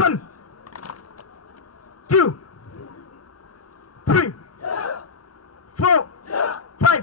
1 2 3 4 5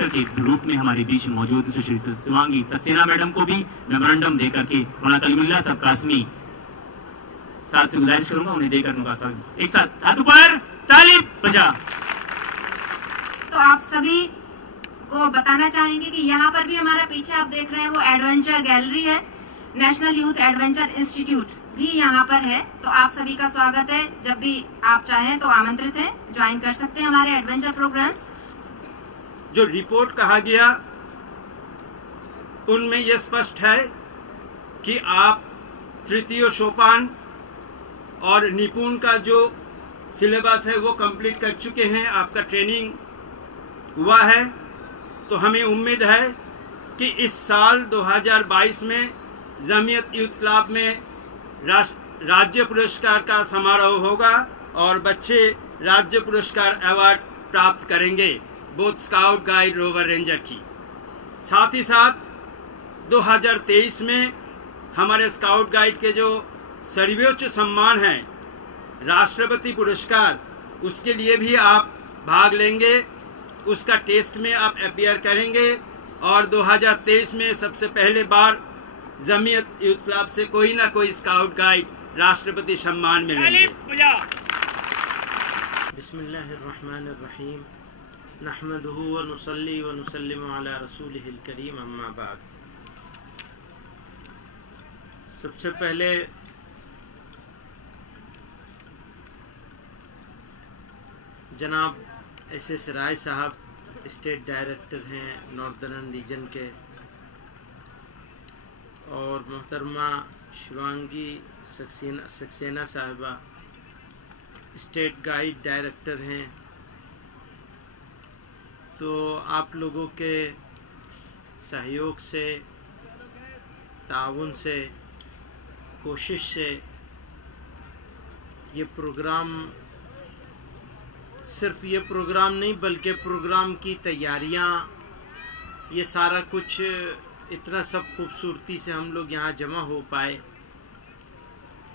director के रूप में हमारे बीच मौजूद सुश्री शिवांगी सक्सेना मैडम को भी मेमोरेंडम देकर के मौलाना कलीमुल्लाह साहब कासमी साथ से गुजारिश करूंगा उन्हें देकर उनका स्वागत। एक साथ हाथ ऊपर, ताली बजा। तो आप सभी को बताना चाहेंगे कि यहाँ पर भी हमारा पीछे आप देख रहे हैं वो एडवेंचर गैलरी है, नेशनल यूथ एडवेंचर इंस्टीट्यूट भी यहाँ पर है। तो आप सभी का स्वागत है, जब भी आप चाहें तो आमंत्रित हैं, ज्वाइन कर सकते हैं हमारे एडवेंचर प्रोग्राम्स। जो रिपोर्ट कहा गया उनमें यह स्पष्ट है कि आप तृतीय सोपान और निपुण का जो सिलेबस है वो कंप्लीट कर चुके हैं, आपका ट्रेनिंग हुआ है। तो हमें उम्मीद है कि इस साल 2022 में जमीयत यूथ क्लब में राज्य पुरस्कार का समारोह होगा और बच्चे राज्य पुरस्कार अवार्ड प्राप्त करेंगे, both scout guide rover ranger की। साथ ही साथ 2023 में हमारे स्काउट गाइड के जो सर्वोच्च सम्मान है राष्ट्रपति पुरस्कार, उसके लिए भी आप भाग लेंगे, उसका टेस्ट में आप अपीयर करेंगे और 2023 में सबसे पहले बार जमीयत यूथ क्लब से कोई ना कोई स्काउट गाइड राष्ट्रपति सम्मान मिलेंगे। बिस्मिल्लाहिर्रहमानिर्रहीम, नहमदुहु व नुसल्ली व नुसल्लिमु अला रसूलिहिल करीम, अम्मा बाद। सबसे पहले जनाब एस राय साहब स्टेट डायरेक्टर हैं नॉर्दर्न रीजन के, और मोहतरमा शिवांगी सक्सेना साहिबा स्टेट गाइड डायरेक्टर हैं। तो आप लोगों के सहयोग से, ताउन से, कोशिश से ये प्रोग्राम, सिर्फ ये प्रोग्राम नहीं बल्कि प्रोग्राम की तैयारियां, ये सारा कुछ इतना सब खूबसूरती से हम लोग यहाँ जमा हो पाए,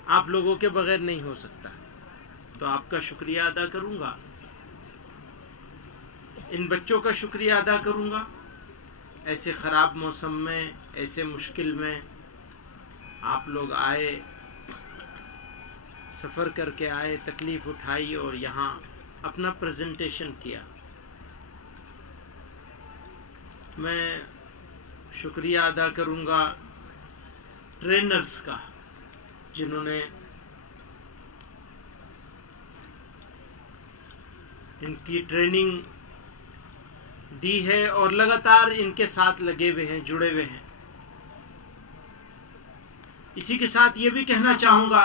आप लोगों के बगैर नहीं हो सकता। तो आपका शुक्रिया अदा करूँगा, इन बच्चों का शुक्रिया अदा करूँगा। ऐसे ख़राब मौसम में, ऐसे मुश्किल में आप लोग आए, सफ़र करके आए, तकलीफ़ उठाई और यहाँ अपना प्रेजेंटेशन किया। मैं शुक्रिया अदा करूँगा ट्रेनर्स का, जिन्होंने इनकी ट्रेनिंग दी है और लगातार इनके साथ लगे हुए हैं, जुड़े हुए हैं। इसी के साथ ये भी कहना चाहूँगा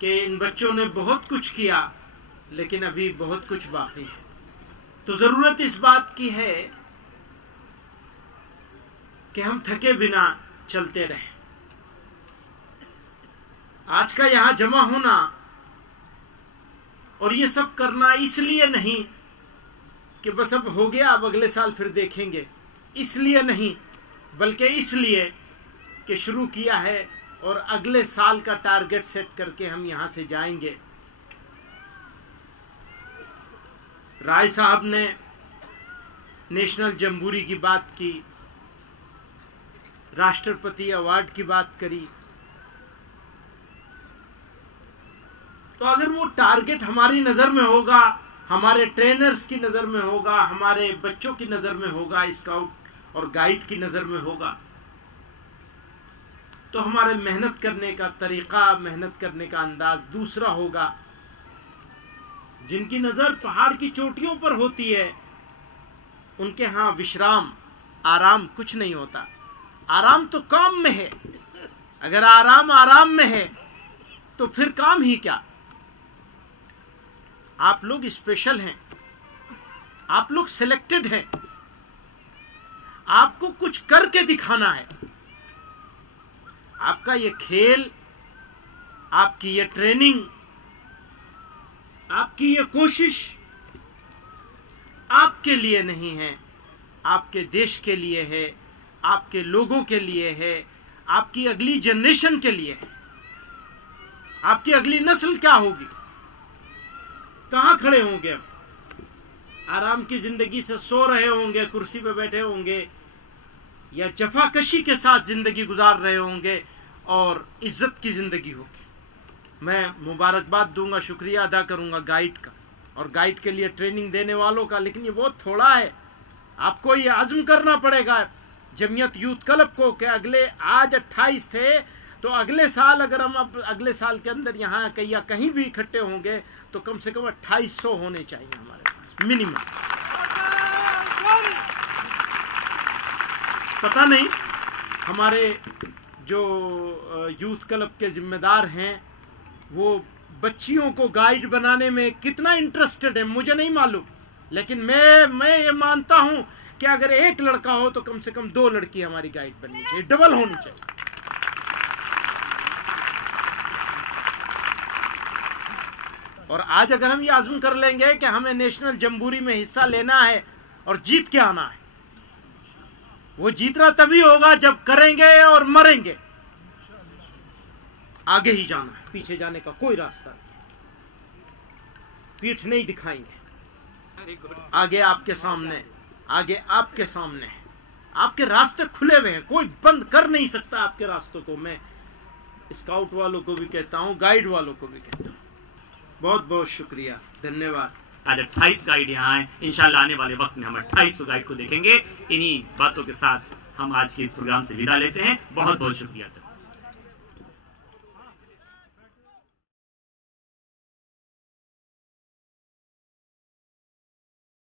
कि इन बच्चों ने बहुत कुछ किया, लेकिन अभी बहुत कुछ बाकी है। तो ज़रूरत इस बात की है कि हम थके बिना चलते रहें। आज का यहाँ जमा होना और ये सब करना इसलिए नहीं कि बस अब हो गया, अब अगले साल फिर देखेंगे, इसलिए नहीं, बल्कि इसलिए कि शुरू किया है और अगले साल का टारगेट सेट करके हम यहाँ से जाएंगे। राय साहब ने नेशनल जम्बूरी की बात की, राष्ट्रपति अवार्ड की बात करी। तो अगर वो टारगेट हमारी नज़र में होगा, हमारे ट्रेनर्स की नज़र में होगा, हमारे बच्चों की नज़र में होगा, स्काउट और गाइड की नज़र में होगा, तो हमारे मेहनत करने का तरीक़ा, मेहनत करने का अंदाज दूसरा होगा। जिनकी नज़र पहाड़ की चोटियों पर होती है, उनके यहाँ विश्राम, आराम कुछ नहीं होता। आराम तो काम में है। अगर आराम में है तो फिर काम ही क्या। आप लोग स्पेशल हैं, आप लोग सिलेक्टेड हैं, आपको कुछ करके दिखाना है। आपका ये खेल, आपकी ये ट्रेनिंग, आपकी ये कोशिश आपके लिए नहीं है, आपके देश के लिए है, आपके लोगों के लिए है, आपकी अगली जनरेशन के लिए है। आपकी अगली नस्ल क्या होगी, कहाँ खड़े होंगे हम। आराम की जिंदगी से सो रहे होंगे, कुर्सी पे बैठे होंगे, या जफाकशी के साथ जिंदगी गुजार रहे होंगे और इज्जत की जिंदगी होगी। मैं मुबारकबाद दूंगा, शुक्रिया अदा करूंगा गाइड का और गाइड के लिए ट्रेनिंग देने वालों का, लेकिन ये बहुत थोड़ा है। आपको ये आज़म करना पड़ेगा जमीयत यूथ क्लब को कि अगले, आज 28 थे, तो अगले साल अगर हम अब अगले साल के अंदर यहाँ या कहीं भी इकट्ठे होंगे तो कम से कम 2800 होने चाहिए हमारे पास मिनिमम। पता नहीं हमारे जो यूथ क्लब के जिम्मेदार हैं वो बच्चियों को गाइड बनाने में कितना इंटरेस्टेड है, मुझे नहीं मालूम, लेकिन मैं ये मानता हूं कि अगर एक लड़का हो तो कम से कम 2 लड़की हमारी गाइड बननी चाहिए, डबल होनी चाहिए। और आज अगर हम ये आज़म कर लेंगे कि हमें नेशनल जम्बूरी में हिस्सा लेना है और जीत के आना है, वो जीतना तभी होगा जब करेंगे और मरेंगे। आगे ही जाना है, पीछे जाने का कोई रास्ता नहीं, पीठ नहीं दिखाएंगे। आगे आपके सामने, आगे आपके सामने है, आपके रास्ते खुले हुए हैं, कोई बंद कर नहीं सकता आपके रास्तों को। मैं स्काउट वालों को भी कहता हूँ, गाइड वालों को भी कहता हूँ, बहुत बहुत शुक्रिया, धन्यवाद। आज 28 गाइड यहाँ हैं, इंशाल्लाह आने वाले वक्त में हम 2800 गाइड को देखेंगे। इन्हीं बातों के साथ हम आज के इस प्रोग्राम से विदा लेते हैं। बहुत बहुत शुक्रिया सर।